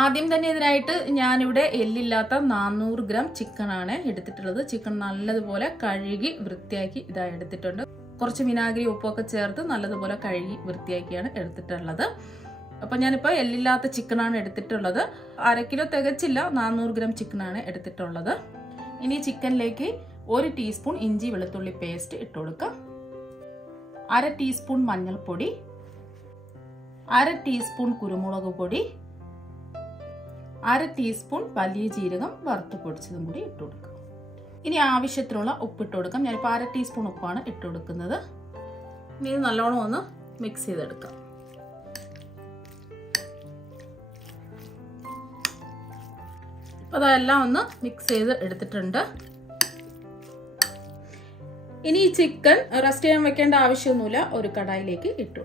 ആദ്യം തന്നെ ഇതിനായിട്ട് ഞാനിവിടെ എല്ലില്ലാത്ത നാനൂറ് ഗ്രാം ചിക്കനാണ് എടുത്തിട്ടുള്ളത്. ചിക്കൻ നല്ലതുപോലെ കഴുകി വൃത്തിയാക്കി ഇതാ എടുത്തിട്ടുണ്ട്. കുറച്ച് വിനാഗിരി ഉപ്പൊക്കെ ചേർത്ത് നല്ലതുപോലെ കഴുകി വൃത്തിയാക്കിയാണ് എടുത്തിട്ടുള്ളത്. അപ്പം ഞാനിപ്പോൾ എല്ലില്ലാത്ത ചിക്കനാണ് എടുത്തിട്ടുള്ളത്. അര കിലോ തികച്ചില്ല നാനൂറ് ഗ്രാം ചിക്കനാണ് എടുത്തിട്ടുള്ളത്. ഇനി ചിക്കനിലേക്ക് ഒരു ടീസ്പൂൺ ഇഞ്ചി വെളുത്തുള്ളി പേസ്റ്റ് ഇട്ട് കൊടുക്കാം. അര ടീസ്പൂൺ മഞ്ഞൾപ്പൊടി. അര ടീസ്പൂൺ കുരുമുളക് പൊടി. അര ടീസ്പൂൺ വലിയ ജീരകം വറുത്ത് പൊടിച്ചതും കൂടി ഇട്ട് കൊടുക്കുക ഇനി ആവശ്യത്തിനുള്ള ഉപ്പ് ഇട്ട് കൊടുക്കാം. ഞാനിപ്പോൾ അര ടീസ്പൂൺ ഉപ്പാണ് ഇട്ട് കൊടുക്കുന്നത്. ഇനി ഇത് നല്ലോണം ഒന്ന് മിക്സ് ചെയ്തെടുക്കാം. അപ്പോൾ അതെല്ലാം ഒന്ന് മിക്സ് ചെയ്ത് എടുത്തിട്ടുണ്ട്. ഇനി ഈ ചിക്കൻ റെസ്റ്റ് ചെയ്യാൻ വെക്കേണ്ട ആവശ്യമൊന്നുമില്ല. ഒരു കടായിലേക്ക് ഇട്ട്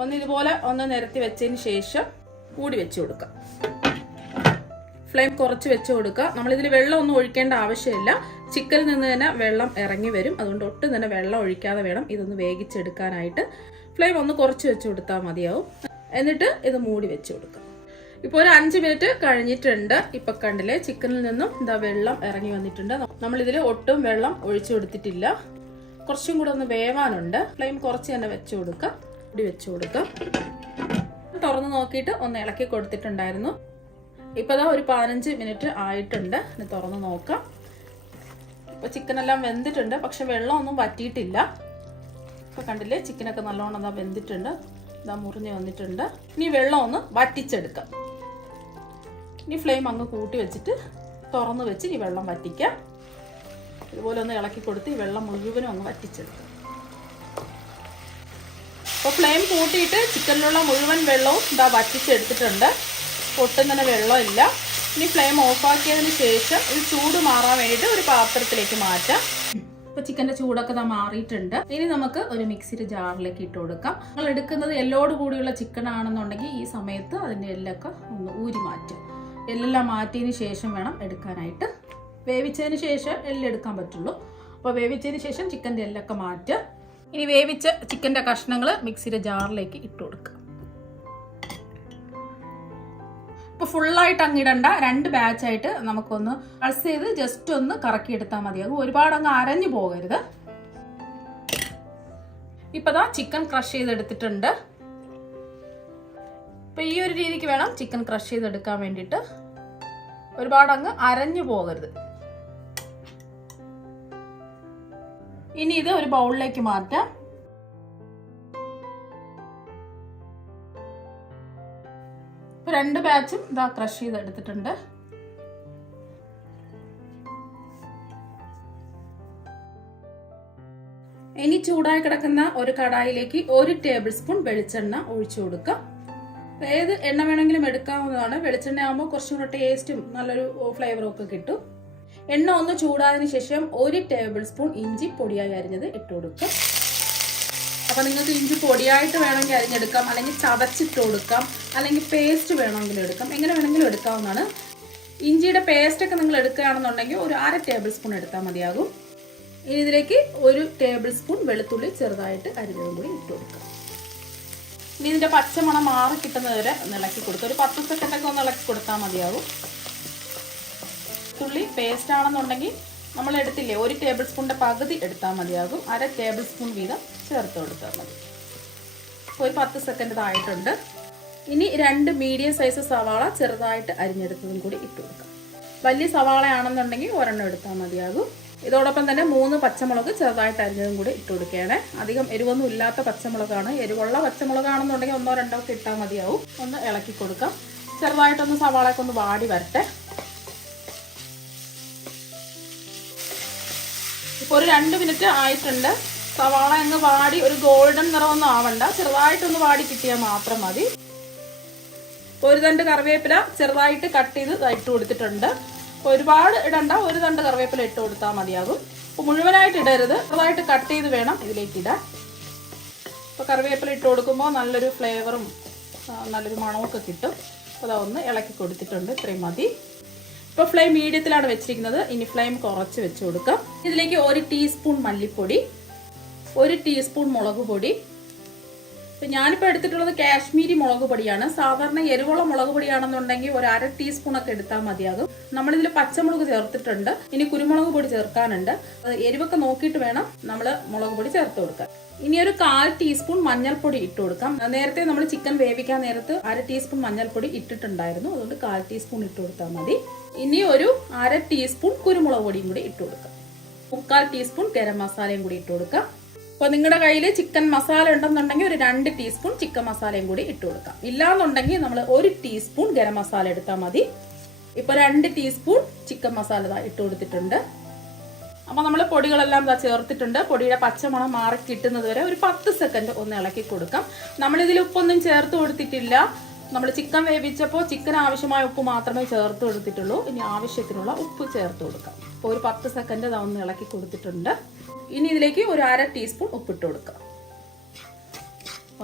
ഒന്ന് ഇതുപോലെ ഒന്ന് നിരത്തി വെച്ചതിന് ശേഷം കൂടി വെച്ച് കൊടുക്കാം ഫ്ലെയിം കുറച്ച് വെച്ച് കൊടുക്കുക. നമ്മളിതിൽ വെള്ളം ഒന്നും ഒഴിക്കേണ്ട ആവശ്യമില്ല. ചിക്കനിൽ നിന്ന് തന്നെ വെള്ളം ഇറങ്ങി വരും. അതുകൊണ്ട് ഒട്ടും തന്നെ വെള്ളം ഒഴിക്കാതെ വേണം ഇതൊന്ന് വേഗിച്ചെടുക്കാനായിട്ട് ഫ്ലെയിം ഒന്ന് കുറച്ച് വെച്ച് കൊടുത്താൽ മതിയാവും. എന്നിട്ട് ഇത് മൂടി വെച്ച് കൊടുക്കുക. ഇപ്പോൾ ഒരു അഞ്ച് മിനിറ്റ് കഴിഞ്ഞിട്ടുണ്ട്. ഇപ്പൊ കണ്ടില്ലേ? ചിക്കനിൽ നിന്നും എന്താ വെള്ളം ഇറങ്ങി വന്നിട്ടുണ്ട്. നമ്മളിതിൽ ഒട്ടും വെള്ളം ഒഴിച്ചു കൊടുത്തിട്ടില്ല. കുറച്ചും കൂടെ ഒന്ന് വേവാനുണ്ട്. ഫ്ലെയിം കുറച്ച് തന്നെ വെച്ച് കൊടുക്കാം കൂടി വെച്ച് കൊടുക്കാം തുറന്ന് നോക്കിയിട്ട് ഒന്ന് ഇളക്കി കൊടുത്തിട്ടുണ്ടായിരുന്നു. ഇപ്പൊ ദാ ഒരു പതിനഞ്ച് മിനിറ്റ് ആയിട്ടുണ്ട്. ഇനി തുറന്ന് നോക്കാം. ഇപ്പൊ ചിക്കൻ എല്ലാം വെന്തിട്ടുണ്ട്. പക്ഷെ വെള്ളമൊന്നും പറ്റിയിട്ടില്ല വറ്റിയിട്ടില്ല. ഇപ്പൊ കണ്ടില്ലേ ചിക്കനൊക്കെ നല്ലോണം ഇതാ വെന്തിട്ടുണ്ട്. ഇതാ മുറിഞ്ഞ് വന്നിട്ടുണ്ട്. ഇനി വെള്ളം ഒന്ന് വറ്റിച്ചെടുക്കാം. ഇനി ഫ്ലെയിം അങ്ങ് കൂട്ടി വെച്ചിട്ട് തുറന്ന് വെച്ച് ഈ വെള്ളം വറ്റിക്കാം. ഇതുപോലെ ഒന്ന് ഇളക്കി കൊടുത്ത് ഈ വെള്ളം മുഴുവനും അങ്ങ് വറ്റിച്ചെടുക്കാം. അപ്പോൾ ഫ്ലെയിം കൂട്ടിയിട്ട് ചിക്കനിലുള്ള മുഴുവൻ വെള്ളവും ഇതാ വറ്റിച്ചെടുത്തിട്ടുണ്ട്. ഒട്ടും തന്നെ വെള്ളമില്ല. ഇനി ഫ്ലെയിം ഓഫാക്കിയതിന് ശേഷം ഇത് ചൂട് മാറാൻ വേണ്ടിയിട്ട് ഒരു പാത്രത്തിലേക്ക് മാറ്റാം. ഇപ്പൊ ചിക്കന്റെ ചൂടൊക്കെ ഇതാ മാറിയിട്ടുണ്ട്. ഇനി നമുക്ക് ഒരു മിക്സിയുടെ ജാറിലേക്ക് ഇട്ട് കൊടുക്കാം. നിങ്ങൾ എടുക്കുന്നത് എല്ലോട് കൂടിയുള്ള ചിക്കൻ ആണെന്നുണ്ടെങ്കിൽ ഈ സമയത്ത് അതിന്റെ എല്ലൊക്കെ ഒന്ന് ഊരി മാറ്റാം എല്ലെല്ലാം മാറ്റിയതിന് ശേഷം വേണം എടുക്കാനായിട്ട്. വേവിച്ചതിന് ശേഷം എല്ലെടുക്കാൻ പറ്റുള്ളൂ. അപ്പോൾ വേവിച്ചതിന് ശേഷം ചിക്കന്റെ എല്ലൊക്കെ മാറ്റുക. ഇനി വേവിച്ച ചിക്കന്റെ കഷ്ണങ്ങൾ മിക്സിയുടെ ജാറിലേക്ക് ഇട്ട് കൊടുക്കുക. ഇപ്പോൾ ഫുള്ളായിട്ട് അങ്ങിടണ്ട രണ്ട് ബാച്ചായിട്ട് നമുക്കൊന്ന് പൾസ് ചെയ്ത് ജസ്റ്റ് ഒന്ന് കറക്കിയെടുത്താൽ മതിയാകും ഒരുപാട് അങ്ങ് അരഞ്ഞു പോകരുത്. ഇപ്പം ദാ ചിക്കൻ ക്രഷ് ചെയ്തെടുത്തിട്ടുണ്ട്. ഇപ്പം ഈ ഒരു രീതിക്ക് വേണം ചിക്കൻ ക്രഷ് ചെയ്തെടുക്കാൻ വേണ്ടിയിട്ട് ഒരുപാട് അങ്ങ് അരഞ്ഞു പോകരുത്. ഇനി ഇത് ഒരു ബൗളിലേക്ക് മാറ്റാം. രണ്ട് ബാച്ചും ഇതാ ക്രഷ് ചെയ്തെടുത്തിട്ടുണ്ട്. ഇനി ചൂടായി കിടക്കുന്ന ഒരു കടായിലേക്ക് ഒരു ടേബിൾ സ്പൂൺ വെളിച്ചെണ്ണ ഒഴിച്ചു കൊടുക്കാം. ഏത് എണ്ണ വേണമെങ്കിലും എടുക്കാവുന്നതാണ്. വെളിച്ചെണ്ണ ആകുമ്പോൾ കുറച്ചും കൂടെ ടേസ്റ്റും നല്ലൊരു ഫ്ലേവറും ഒക്കെ കിട്ടും. എണ്ണ ഒന്ന് ചൂടാതിന് ശേഷം ഒരു ടേബിൾ സ്പൂൺ ഇഞ്ചി പൊടിയായി അരിഞ്ഞത് ഇട്ട് കൊടുക്കും അപ്പൊ നിങ്ങൾക്ക് ഇഞ്ചി പൊടിയായിട്ട് വേണമെങ്കിൽ അരിഞ്ഞെടുക്കാം അല്ലെങ്കിൽ ചതച്ചിട്ട് കൊടുക്കാം അല്ലെങ്കിൽ പേസ്റ്റ് വേണമെങ്കിൽ എടുക്കാം. എങ്ങനെ വേണമെങ്കിലും എടുക്കാവുന്നതാണ്. ഇഞ്ചിയുടെ പേസ്റ്റ് ഒക്കെ നിങ്ങൾ എടുക്കുകയാണെന്നുണ്ടെങ്കിൽ ഒരു അര ടേബിൾ സ്പൂൺ എടുത്താൽ മതിയാകും. ഇനി ഇതിലേക്ക് ഒരു ടേബിൾ സ്പൂൺ വെളുത്തുള്ളി ചെറുതായിട്ട് അരിഞ്ഞതും കൂടി ഇട്ട് കൊടുക്കാം. ഇനി ഇതിന്റെ പച്ചമണം മാറി കിട്ടുന്നത് വരെ ഇളക്കി കൊടുക്കുക ഒരു പത്ത് സെക്കൻഡൊക്കെ ഒന്ന് ഇളക്കി കൊടുത്താൽ മതിയാകും. വെളുത്തുള്ളി പേസ്റ്റ് ആണെന്നുണ്ടെങ്കിൽ നമ്മൾ എടുത്തില്ലേ ഒരു ടേബിൾ സ്പൂണിന്റെ പകുതി എടുത്താൽ മതിയാകും. അര ടേബിൾ സ്പൂൺ വീതം ചേർത്ത് കൊടുത്താൽ മതി. ഒരു പത്ത് സെക്കൻഡ് ഇതായിട്ടുണ്ട് ഇനി രണ്ട് മീഡിയം സൈസ് സവാള ചെറുതായിട്ട് അരിഞ്ഞെടുത്തതും കൂടി ഇട്ട് കൊടുക്കാം. വലിയ സവാള ആണെന്നുണ്ടെങ്കിൽ ഒരെണ്ണം എടുത്താൽ മതിയാകും. ഇതോടൊപ്പം തന്നെ മൂന്ന് പച്ചമുളക് ചെറുതായിട്ട് അരിഞ്ഞതും കൂടി ഇട്ട് കൊടുക്കുകയാണ്. അധികം എരിവൊന്നും ഇല്ലാത്ത പച്ചമുളകാണ്. എരിവുള്ള പച്ചമുളകാണെന്നുണ്ടെങ്കിൽ ഒന്നോ രണ്ടോ ഒക്കെ ഇട്ടാൽ മതിയാവും. ഒന്ന് ഇളക്കി കൊടുക്കാം. ചെറുതായിട്ടൊന്ന് സവാളയൊക്കെ ഒന്ന് വാടി വരട്ടെ. ഒരു രണ്ട് മിനിറ്റ് ആയിട്ടുണ്ട്. സവാള എന്ന് വാടി ഒരു ഗോൾഡൻ നിറമൊന്നും ആവണ്ട. ചെറുതായിട്ടൊന്ന് വാടി കിട്ടിയാൽ മാത്രം മതി. ഒരു തണ്ട് കറിവേപ്പില ചെറുതായിട്ട് കട്ട് ചെയ്ത് ഇട്ട് കൊടുത്തിട്ടുണ്ട്. ഒരുപാട് ഇടണ്ട ഒരു തണ്ട് കറിവേപ്പില ഇട്ട് കൊടുത്താൽ മതിയാകും. അപ്പോൾ മുഴുവനായിട്ട് ഇടരുത്. ചെറുതായിട്ട് കട്ട് ചെയ്ത് വേണം ഇതിലേക്ക് ഇടാൻ. അപ്പോൾ കറിവേപ്പില ഇട്ട് കൊടുക്കുമ്പോൾ നല്ലൊരു ഫ്ലേവറും നല്ലൊരു മണമൊക്കെ കിട്ടും. അപ്പോൾ അതാ ഒന്ന് ഇളക്കി കൊടുത്തിട്ടുണ്ട്. ഇത്രയും മതി. ഇപ്പോൾ ഫ്ലെയിം മീഡിയത്തിലാണ് വെച്ചിരിക്കുന്നത്. ഇനി ഫ്ലെയിം കുറച്ച് വെച്ച് കൊടുക്കാം. ഇതിലേക്ക് ഒരു ടീസ്പൂൺ മല്ലിപ്പൊടി ഒരു ടീസ്പൂൺ മുളക് പൊടി ഇപ്പം ഞാനിപ്പോൾ എടുത്തിട്ടുള്ളത് കാശ്മീരി മുളക് പൊടിയാണ്. സാധാരണ എരിവുള്ള മുളക് പൊടിയാണെന്നുണ്ടെങ്കിൽ ഒരു അര ടീസ്പൂൺ ഒക്കെ എടുത്താൽ മതിയാകും. നമ്മളിതിൽ പച്ചമുളക് ചേർത്തിട്ടുണ്ട്. ഇനി കുരുമുളക് പൊടി ചേർക്കാനുണ്ട്. എരിവൊക്കെ നോക്കിയിട്ട് വേണം നമ്മൾ മുളക് പൊടി ചേർത്ത് കൊടുക്കാൻ. ഇനി ഒരു കാൽ ടീസ്പൂൺ മഞ്ഞൾപ്പൊടി ഇട്ട് കൊടുക്കാം. നേരത്തെ നമ്മൾ ചിക്കൻ വേവിക്കാൻ നേരത്ത് അര ടീസ്പൂൺ മഞ്ഞൾപ്പൊടി ഇട്ടിട്ടുണ്ടായിരുന്നു. അതുകൊണ്ട് കാൽ ടീസ്പൂൺ ഇട്ട് കൊടുത്താൽ മതി. ഇനി ഒരു അര ടീസ്പൂൺ കുരുമുളക് പൊടിയും കൂടി ഇട്ട് കൊടുക്കാം. മുക്കാൽ ടീസ്പൂൺ ഗരം മസാലയും കൂടി ഇട്ട് കൊടുക്കാം. അപ്പോൾ നിങ്ങളുടെ കയ്യിൽ ചിക്കൻ മസാല ഉണ്ടെന്നുണ്ടെങ്കിൽ ഒരു രണ്ട് ടീസ്പൂൺ ചിക്കൻ മസാലയും കൂടി ഇട്ട് കൊടുക്കാം. ഇല്ലാന്നുണ്ടെങ്കിൽ നമ്മൾ ഒരു ടീസ്പൂൺ ഗരം മസാല എടുത്താൽ മതി. ഇപ്പോൾ രണ്ട് ടീസ്പൂൺ ചിക്കൻ മസാല ഇട്ട് കൊടുത്തിട്ടുണ്ട്. അപ്പോൾ നമ്മൾ പൊടികളെല്ലാം ഇതാ ചേർത്തിട്ടുണ്ട്. പൊടിയുടെ പച്ചമണം മാറി കിട്ടുന്നത് വരെ ഒരു പത്ത് സെക്കൻഡ് ഒന്ന് ഇളക്കി കൊടുക്കാം. നമ്മളിതിൽ ഉപ്പൊന്നും ചേർത്ത് കൊടുത്തിട്ടില്ല. നമ്മൾ ചിക്കൻ വേവിച്ചപ്പോൾ ചിക്കൻ ആവശ്യമായ ഉപ്പ് മാത്രമേ ചേർത്ത് കൊടുത്തിട്ടുള്ളൂ. ഇനി ആവശ്യത്തിനുള്ള ഉപ്പ് ചേർത്ത് കൊടുക്കാം. അപ്പോൾ ഒരു പത്ത് സെക്കൻഡ് ഒന്ന് ഇളക്കി കൊടുത്തിട്ടുണ്ട്. ഇനി ഇതിലേക്ക് ഒരു അര ടീസ്പൂൺ ഉപ്പിട്ട് കൊടുക്കാം.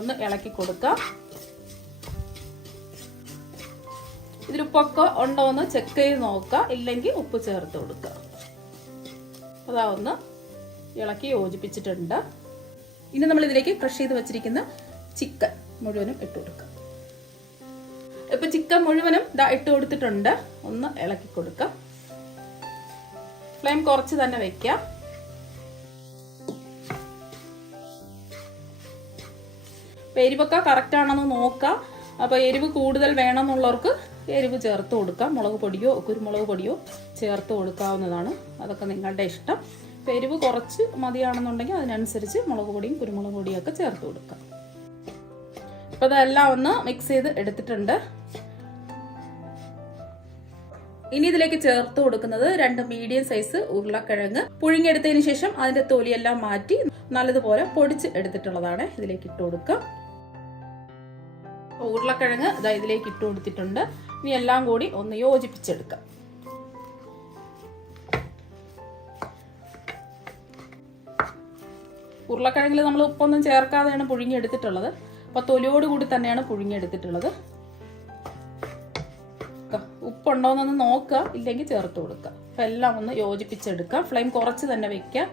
ഒന്ന് ഇളക്കി കൊടുക്കാം. ഇതിലുപ്പൊക്കെ ഉണ്ടോ എന്ന് ചെക്ക് ചെയ്ത് നോക്കുക ഇല്ലെങ്കിൽ ഉപ്പ് ചേർത്ത് കൊടുക്കുക അതാ ഒന്ന് ഇളക്കി യോജിപ്പിച്ചിട്ടുണ്ട്. ഇനി നമ്മൾ ഇതിലേക്ക് ക്രഷ് ചെയ്ത് വെച്ചിരിക്കുന്ന ചിക്കൻ മുഴുവനും ഇട്ട് കൊടുക്കുക ഇപ്പൊ ചിക്കൻ മുഴുവനും ഇതാ ഇട്ട് കൊടുത്തിട്ടുണ്ട്. ഒന്ന് ഇളക്കി കൊടുക്കാം. ഫ്ലെയിം കുറച്ച് തന്നെ വെക്കാം. അപ്പോൾ എരിവൊക്കെ കറക്റ്റ് ആണെന്ന് നോക്കാം. അപ്പോൾ എരിവ് കൂടുതൽ വേണമെന്നുള്ളവർക്ക് എരിവ് ചേർത്ത് കൊടുക്കാം. മുളക് പൊടിയോ കുരുമുളക് പൊടിയോ ചേർത്ത് കൊടുക്കാവുന്നതാണ്. അതൊക്കെ നിങ്ങളുടെ ഇഷ്ടം. എരിവ് കുറച്ച് മതിയാണെന്നുണ്ടെങ്കിൽ അതിനനുസരിച്ച് മുളക് പൊടിയും കുരുമുളക് പൊടിയും ഒക്കെ ചേർത്ത് കൊടുക്കാം. അപ്പോൾ ഇതെല്ലാം ഒന്ന് മിക്സ് ചെയ്ത് എടുത്തിട്ടുണ്ട്. ഇനി ഇതിലേക്ക് ചേർത്ത് കൊടുക്കുന്നത് രണ്ട് മീഡിയം സൈസ് ഉരുളക്കിഴങ്ങ്. പുഴുങ്ങിയെടുത്തതിന് ശേഷം അതിന്റെ തൊലിയെല്ലാം മാറ്റി നല്ലതുപോലെ പൊടിച്ച് എടുത്തിട്ടുള്ളതാണ്. ഇതിലേക്ക് ഇട്ട് കൊടുക്കുക ഉരുളക്കിഴങ്ങ് ഇതാ ഇതിലേക്ക് ഇട്ട് കൊടുത്തിട്ടുണ്ട്. ഇനി എല്ലാം കൂടി ഒന്ന് യോജിപ്പിച്ചെടുക്കാം. ഉരുളക്കിഴങ്ങിൽ നമ്മൾ ഉപ്പൊന്നും ചേർക്കാതെയാണ് പുഴുങ്ങിയെടുത്തിട്ടുള്ളത് അപ്പോൾ തൊലിയോട് കൂടി തന്നെയാണ് പുഴുങ്ങിയെടുത്തിട്ടുള്ളത്. ഉപ്പുണ്ടോന്നൊന്ന് നോക്കുക ഇല്ലെങ്കിൽ ചേർത്ത് കൊടുക്കുക. അപ്പം എല്ലാം ഒന്ന് യോജിപ്പിച്ചെടുക്കുക. ഫ്ലെയിം കുറച്ച് തന്നെ വെക്കുക.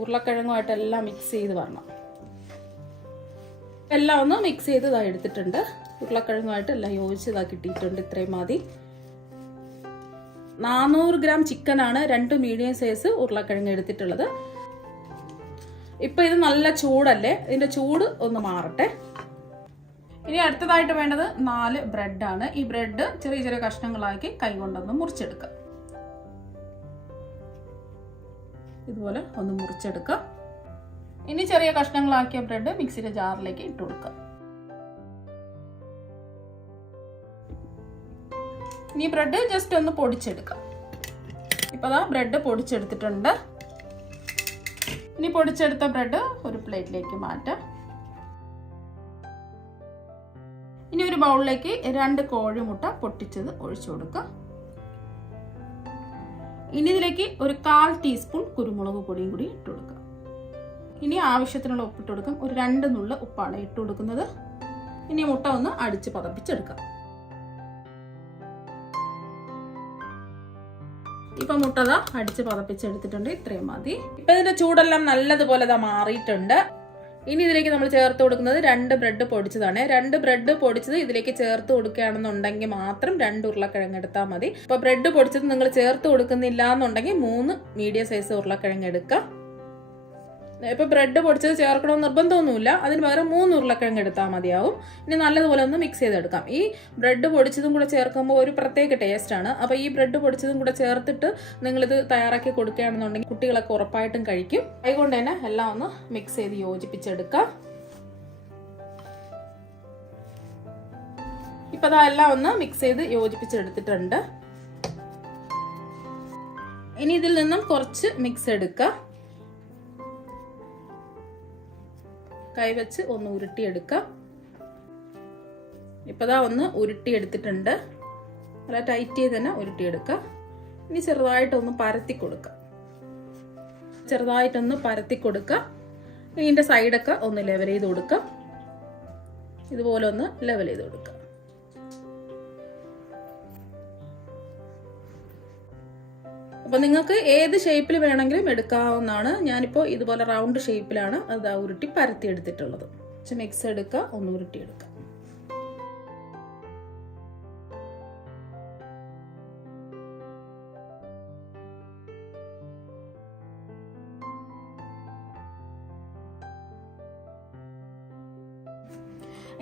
ഉരുളക്കിഴങ്ങുമായിട്ട് എല്ലാം മിക്സ് ചെയ്ത് വരണം. എല്ലാം ഒന്ന് മിക്സ് ചെയ്ത് ഇതാ എടുത്തിട്ടുണ്ട്. ഉരുളക്കിഴങ്ങുമായിട്ട് എല്ലാം യോജിച്ചതാ കിട്ടിയിട്ടുണ്ട് ഇത്രയും മതി. നാനൂറ് ഗ്രാം ചിക്കനാണ് രണ്ട് മീഡിയം സൈസ് ഉരുളക്കിഴങ്ങ് എടുത്തിട്ടുള്ളത്. ഇപ്പൊ ഇത് നല്ല ചൂടല്ലേ? ഇതിന്റെ ചൂട് ഒന്ന് മാറട്ടെ. ഇനി അടുത്തതായിട്ട് വേണ്ടത് നാല് ബ്രെഡാണ്. ഈ ബ്രെഡ് ചെറിയ ചെറിയ കഷ്ണങ്ങളാക്കി കൈകൊണ്ടൊന്ന് മുറിച്ചെടുക്കുക ഇതുപോലെ ഒന്ന് മുറിച്ചെടുക്കുക ഇനി ചെറിയ കഷ്ണങ്ങളാക്കിയ ബ്രെഡ് മിക്സിയുടെ ജാറിലേക്ക് ഇട്ട് കൊടുക്കുക ഇനി ബ്രെഡ് ജസ്റ്റ് ഒന്ന് പൊടിച്ചെടുക്കാം. ഇപ്പൊ ദാ ബ്രെഡ് പൊടിച്ചെടുത്തിട്ടുണ്ട്. ഇനി പൊടിച്ചെടുത്ത ബ്രെഡ് ഒരു പ്ലേറ്റിലേക്ക് മാറ്റാം. ഇനി ഒരു ബൗളിലേക്ക് രണ്ട് കോഴിമുട്ട പൊട്ടിച്ചത് ഒഴിച്ചു കൊടുക്കുക ഇനി ഇതിലേക്ക് ഒരു കാൽ ടീസ്പൂൺ കുരുമുളക് പൊടിയും കൂടി ഇട്ട് കൊടുക്കുക ഇനി ആവശ്യത്തിനുള്ള ഉപ്പിട്ട് കൊടുക്കാം. ഒരു രണ്ട് നുള്ള ഉപ്പാണ് ഇട്ട് കൊടുക്കുന്നത്. ഇനി മുട്ട ഒന്ന് അടിച്ച് പതപ്പിച്ചെടുക്കാം. ഇപ്പൊ മുട്ടത അടിച്ച് പതപ്പിച്ചെടുത്തിട്ടുണ്ട്. ഇത്രയും മതി. ഇപ്പൊ ഇതിന്റെ ചൂടെല്ലാം നല്ലതുപോലെ ഇതാ മാറിയിട്ടുണ്ട്. ഇനി ഇതിലേക്ക് നമ്മൾ ചേർത്ത് കൊടുക്കുന്നത് രണ്ട് ബ്രെഡ് പൊടിച്ചതാണ്. രണ്ട് ബ്രെഡ് പൊടിച്ചത് ഇതിലേക്ക് ചേർത്ത് കൊടുക്കുകയാണെന്നുണ്ടെങ്കിൽ മാത്രം രണ്ട് ഉരുളക്കിഴങ്ങ് എടുത്താൽ മതി. അപ്പോൾ ബ്രെഡ് പൊടിച്ചത് നിങ്ങൾ ചേർത്ത് കൊടുക്കുന്നില്ല എന്നുണ്ടെങ്കിൽ മൂന്ന് മീഡിയം സൈസ് ഉരുളക്കിഴങ്ങ് എടുക്കാം. ഇപ്പൊ ബ്രെഡ് പൊടിച്ചത് ചേർക്കണമെന്ന് നിർബന്ധമൊന്നുമില്ല. അതിന് പകരം മൂന്ന് ഉരുളക്കിഴങ്ങ് എടുത്താൽ മതിയാവും. ഇനി നല്ലതുപോലെ ഒന്ന് മിക്സ് ചെയ്തെടുക്കാം. ഈ ബ്രെഡ് പൊടിച്ചതും കൂടെ ചേർക്കുമ്പോൾ ഒരു പ്രത്യേക ടേസ്റ്റാണ് അപ്പോൾ ഈ ബ്രെഡ് പൊടിച്ചതും കൂടെ ചേർത്തിട്ട് നിങ്ങളിത് തയ്യാറാക്കി കൊടുക്കുകയാണെന്നുണ്ടെങ്കിൽ കുട്ടികളൊക്കെ ഉറപ്പായിട്ടും കഴിക്കും. അതുകൊണ്ട് തന്നെ എല്ലാം ഒന്ന് മിക്സ് ചെയ്ത് യോജിപ്പിച്ചെടുക്കാം. ഇപ്പൊ എല്ലാം ഒന്ന് മിക്സ് ചെയ്ത് യോജിപ്പിച്ചെടുത്തിട്ടുണ്ട്. ഇനി ഇതിൽ നിന്നും കുറച്ച് മിക്സ് എടുക്കുക കൈവച്ച് ഒന്ന് ഉരുട്ടിയെടുക്കാം. ഇപ്പതാ ഒന്ന് ഉരുട്ടിയെടുത്തിട്ടുണ്ട്. നല്ല ടൈറ്റ് ചെയ്ത് തന്നെ ഉരുട്ടിയെടുക്കുക ഇനി ചെറുതായിട്ടൊന്ന് പരത്തി കൊടുക്കുക ചെറുതായിട്ടൊന്ന് പരത്തി കൊടുക്കുക ഇതിന്റെ സൈഡൊക്കെ ഒന്ന് ലെവൽ ചെയ്ത് കൊടുക്കുക ഇതുപോലെ ഒന്ന് ലെവൽ ചെയ്ത് കൊടുക്കുക അപ്പോൾ നിങ്ങൾക്ക് ഏത് ഷേപ്പിൽ വേണമെങ്കിലും എടുക്കാവുന്നതാണ്. ഞാനിപ്പോൾ ഇതുപോലെ റൗണ്ട് ഷേപ്പിലാണ് അത് ഉരുട്ടി പരത്തി എടുത്തിട്ടുള്ളത്. പക്ഷെ മിക്സ് എടുക്കുക ഒന്ന് ഉരുട്ടി എടുക്കുക.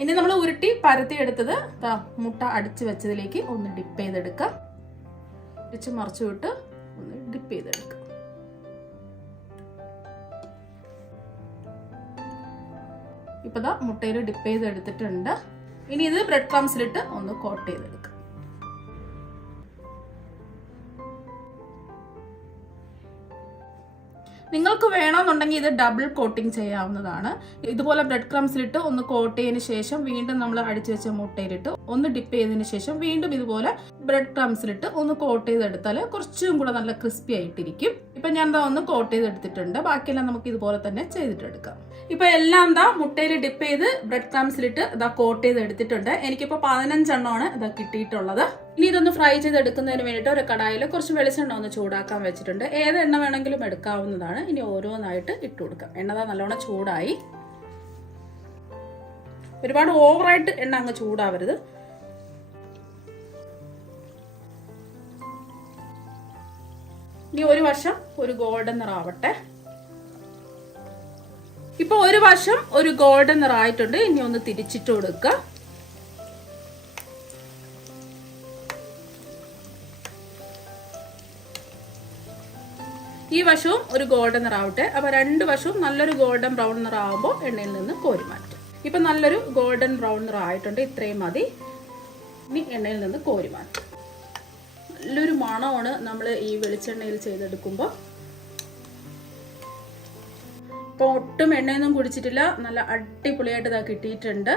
ഇനി നമ്മൾ ഉരുട്ടി പരത്തി എടുത്തത് മുട്ട അടിച്ചു വെച്ചതിലേക്ക് ഒന്ന് ഡിപ്പ് ചെയ്തെടുക്കുക. തിരിച്ച് മറിച്ചു വിട്ട് ഒന്ന് ഡിപ്പ് ചെയ്തെടുക്കുക ഇപ്പൊ ദാ മുട്ടയിൽ ഡിപ്പ് ചെയ്ത് എടുത്തിട്ടുണ്ട്. ഇനി ഇത് ബ്രെഡ് ക്രംസിലിട്ട് ഒന്ന് കോട്ട് ചെയ്തെടുക്കുക വേണമെന്നുണ്ടെങ്കിൽ ഇത് ഡബിൾ കോട്ടിംഗ് ചെയ്യാവുന്നതാണ്. ഇതുപോലെ ബ്രെഡ് ക്രംസിലിട്ട് ഒന്ന് കോട്ട് ചെയ്തതിന് ശേഷം വീണ്ടും നമ്മൾ അടിച്ചു വെച്ച മുട്ടയിലിട്ട് ഒന്ന് ഡിപ്പ് ചെയ്തതിന് ശേഷം വീണ്ടും ഇതുപോലെ ബ്രെഡ് ക്രംസിലിട്ട് ഒന്ന് കോട്ട് ചെയ്തെടുത്താൽ കുറച്ചും കൂടെ നല്ല ക്രിസ്പി ആയിട്ടിരിക്കും. ഇപ്പൊ ഞാൻ എന്താ ഒന്ന് കോട്ട് ചെയ്തെടുത്തിട്ടുണ്ട്. ബാക്കിയെല്ലാം നമുക്ക് ഇതുപോലെ തന്നെ ചെയ്തിട്ടെടുക്കാം. ഇപ്പൊ എല്ലാം എന്താ മുട്ടയിൽ ഡിപ്പ് ചെയ്ത് ബ്രെഡ് ക്രംസിലിട്ട് ഇതാ കോട്ട് ചെയ്ത് എടുത്തിട്ടുണ്ട് എനിക്കിപ്പോ പതിനഞ്ചെണ്ണമാണ് ഇതാ കിട്ടിയിട്ടുള്ളത്. ഇനി ഇതൊന്ന് ഫ്രൈ ചെയ്തെടുക്കുന്നതിന് വേണ്ടിയിട്ട് ഒരു കടായിൽ കുറച്ച് വെളിച്ചെണ്ണ ഒന്ന് ചൂടാക്കാൻ വെച്ചിട്ടുണ്ട്. ഏത് എണ്ണ വേണമെങ്കിലും എടുക്കാവുന്നതാണ്. ഇനി ഓരോന്നായിട്ട് ഇട്ട് കൊടുക്കാം. എണ്ണ ദാ നല്ലോണം ചൂടായി. ഒരുപാട് ഓവറായിട്ട് എണ്ണ അങ്ങ് ചൂടാവരുത്. ഇനി ഒരു വശം ഒരു ഗോൾഡൻ നിറാവട്ടെ ഇപ്പൊ ഒരു വശം ഒരു ഗോൾഡൻ നിറായിട്ടുണ്ട് ഇനി ഒന്ന് തിരിച്ചിട്ട് കൊടുക്കുക ഈ വശവും ഒരു ഗോൾഡൻ നിറാവട്ടെ അപ്പൊ രണ്ട് വശവും നല്ലൊരു ഗോൾഡൻ ബ്രൗൺ നിറാവുമ്പോൾ എണ്ണയിൽ നിന്ന് കോരി മാറ്റും. ഇപ്പൊ നല്ലൊരു ഗോൾഡൻ ബ്രൗൺ നിറായിട്ടുണ്ട് ഇത്രയും മതി. ഇനി എണ്ണയിൽ നിന്ന് കോരി മാറ്റും. നല്ലൊരു മണമാണ് നമ്മൾ ഈ വെളിച്ചെണ്ണയിൽ ചെയ്തെടുക്കുമ്പോൾ ഇപ്പോൾ ഒട്ടും എണ്ണയൊന്നും കുടിച്ചിട്ടില്ല. നല്ല അടിപൊളിയായിട്ട് ഇതാ കിട്ടിയിട്ടുണ്ട്.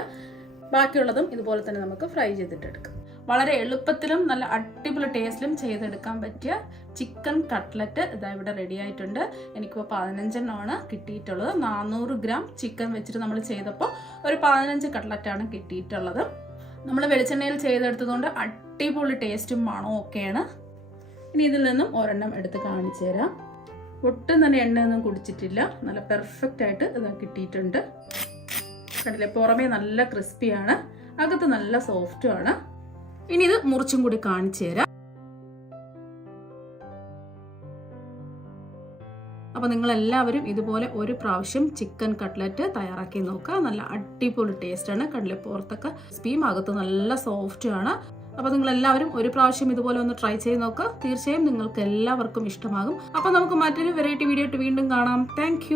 ബാക്കിയുള്ളതും ഇതുപോലെ തന്നെ നമുക്ക് ഫ്രൈ ചെയ്തിട്ടെടുക്കാം. വളരെ എളുപ്പത്തിലും നല്ല അടിപൊളി ടേസ്റ്റിലും ചെയ്തെടുക്കാൻ പറ്റിയ ചിക്കൻ കട്ട്ലറ്റ് ഇതാ ഇവിടെ റെഡി ആയിട്ടുണ്ട്. എനിക്കിപ്പോൾ പതിനഞ്ചെണ്ണമാണ് കിട്ടിയിട്ടുള്ളത്. നാനൂറ് ഗ്രാം ചിക്കൻ വെച്ചിട്ട് നമ്മൾ ചെയ്തപ്പോൾ ഒരു പതിനഞ്ച് കട്ട്ലറ്റാണ് കിട്ടിയിട്ടുള്ളത്. നമ്മൾ വെളിച്ചെണ്ണയിൽ ചെയ്തെടുത്തതുകൊണ്ട് അടിപൊളി ടേസ്റ്റും മണവും ഒക്കെയാണ്. ഇനി ഇതിൽ നിന്നും ഒരെണ്ണം എടുത്ത് കാണിച്ചു തരാം. ഒട്ടും തന്നെ എണ്ണയൊന്നും കുടിച്ചിട്ടില്ല. നല്ല പെർഫെക്റ്റ് ആയിട്ട് ഇത് കിട്ടിയിട്ടുണ്ട്. കണ്ടില്ലേ പുറമേ നല്ല ക്രിസ്പിയാണ് അകത്ത് നല്ല സോഫ്റ്റും ആണ്. ഇനി ഇത് മുറിച്ചും കൂടി കാണിച്ചു തരാം. അപ്പോൾ നിങ്ങൾ എല്ലാവരും ഇതുപോലെ ഒരു പ്രാവശ്യം ചിക്കൻ കട്ട്ലറ്റ് തയ്യാറാക്കി നോക്കുക. നല്ല അടിപൊളി ടേസ്റ്റാണ് കണ്ടില്ലേ പുറത്തൊക്കെ സ്പീം അകത്ത് നല്ല സോഫ്റ്റ് ആണ്. അപ്പോൾ നിങ്ങൾ എല്ലാവരും ഒരു പ്രാവശ്യം ഇതുപോലെ ഒന്ന് ട്രൈ ചെയ്ത് നോക്കുക തീർച്ചയായും നിങ്ങൾക്ക് എല്ലാവർക്കും ഇഷ്ടമാകും. അപ്പോൾ നമുക്ക് മറ്റൊരു വെറൈറ്റി വീഡിയോ ആയിട്ട് വീണ്ടും കാണാം. താങ്ക്